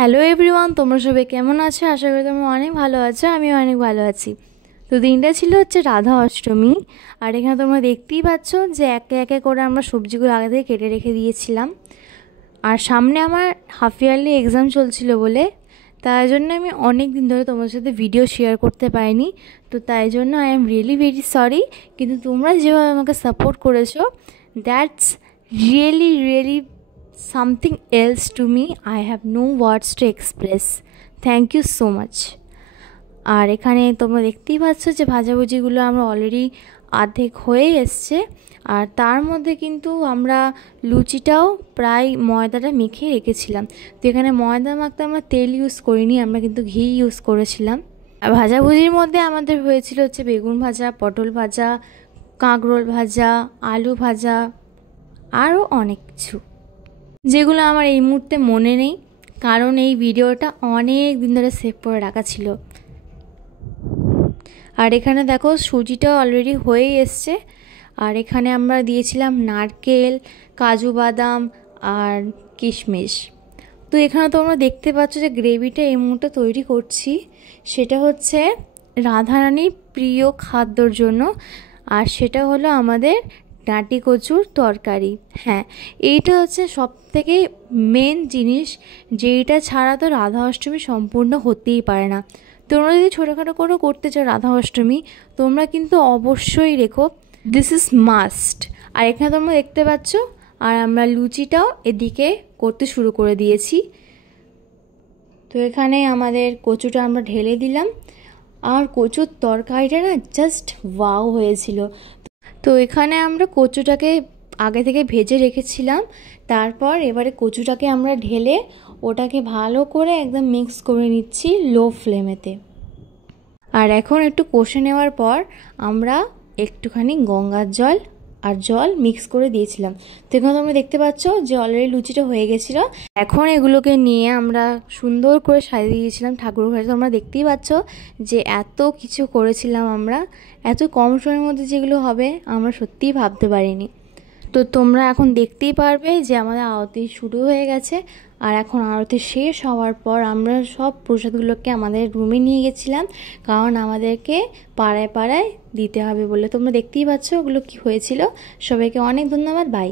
Hello everyone, তোমরা সবাই কেমন আছো? আশা করি তোমরা অনেক ভালো আছো। আমিও অনেক ভালো আছি। তো দিনটা ছিল রাধা অষ্টমী। আর এখানে তোমরা দেখতেই পাচ্ছ যে একে একে করে আমরা সবজিগুলো আগে থেকে কেটে রেখে দিয়েছিলাম। আর সামনে আমার হাফ ইয়ারলি এক্সাম চলছিল বলে তাই জন্য আমি অনেক দিন ধরে তোমার সাথে ভিডিও শেয়ার করতে পারিনি। তো তাই জন্য I am really very sorry. কিন্তু তোমরা যেভাবে আমাকে সাপোর্ট করেছো, that's really really something else to me. I have no words to express. Thank you so much. আর এখানে তোমরা দেখতেই পাচ্ছ যে ভাজাভুজিগুলো আমরা অলরেডি অর্ধেক হয়ে এসছে। আর তার মধ্যে কিন্তু আমরা লুচিটাও প্রায় ময়দাটা মেখে রেখেছিলাম। তো এখানে ময়দা মাখতে আমরা তেল ইউজ করিনি, আমরা কিন্তু ঘি ইউজ করেছিলাম। আর ভাজাভুজির মধ্যে আমাদের হয়েছিল বেগুন ভাজা, পটল ভাজা, কাঁকরোল ভাজা, আলু ভাজা, আরও অনেক কিছু, যেগুলো আমার এই মুহূর্তে মনে নেই, কারণ এই ভিডিওটা অনেক দিন ধরে সেভ করে রাখা ছিল। আর এখানে দেখো সুজিটাও অলরেডি হয়ে এসছে। আর এখানে আমরা দিয়েছিলাম নারকেল, কাজু বাদাম আর কিশমিশ। তো এখানে তোমরা দেখতে পাচ্ছ যে গ্রেভিটা এই মুহূর্তে তৈরি করছি, সেটা হচ্ছে রাধারানীর প্রিয় খাদ্যর জন্য। আর সেটা হলো আমাদের ডাঁটি কচুর তরকারি। হ্যাঁ, এইটা হচ্ছে সবথেকে মেন জিনিস, যেইটা ছাড়া তো রাধা অষ্টমী সম্পূর্ণ হতেই পারে না। তোমরা যদি ছোটোখাটো করেও করতে চাও রাধা অষ্টমী, তোমরা কিন্তু অবশ্যই রেখো, দিস ইজ মাস্ট। আর এখানে তোমরা দেখতে পাচ্ছ, আর আমরা লুচিটাও এদিকে করতে শুরু করে দিয়েছি। তো এখানে আমাদের কচুটা আমরা ঢেলে দিলাম। আর কচুর তরকারিটা না জাস্ট ওয়াও হয়েছিল। তো এখানে আমরা কচুটাকে আগে থেকে ভেজে রেখেছিলাম। তারপর এবারে কচুটাকে আমরা ঢেলে ওটাকে ভালো করে একদম মিক্স করে নিচ্ছি লো ফ্লেমেতে। আর এখন একটু কষে নেওয়ার পর আমরা একটুখানি গঙ্গার জল আর জল মিক্স করে দিয়েছিলাম। তো এখানে তোমরা দেখতে পাচ্ছ যে অলরেডি লুচিটা হয়ে গেছিলো। এখন এগুলোকে নিয়ে আমরা সুন্দর করে সাজিয়ে দিয়েছিলাম ঠাকুর ঘরে। তোমরা দেখতেই পাচ্ছ যে এত কিছু করেছিলাম আমরা, এত কম সময়ের মধ্যে যেগুলো হবে আমরা সত্যিই ভাবতে পারিনি। তো তোমরা এখন দেখতেই পারবে যে আমাদের আরতি শুরু হয়ে গেছে। আর এখন আরতি শেষ হওয়ার পর আমরা সব প্রসাদগুলোকে আমাদের রুমে নিয়ে গেছিলাম, কারণ আমাদেরকে পাড়ায় পাড়ায় দিতে হবে বলে। তোমরা দেখতেই পাচ্ছ ওগুলো কি হয়েছিল। সবাইকে অনেক ধন্যবাদ, বাই।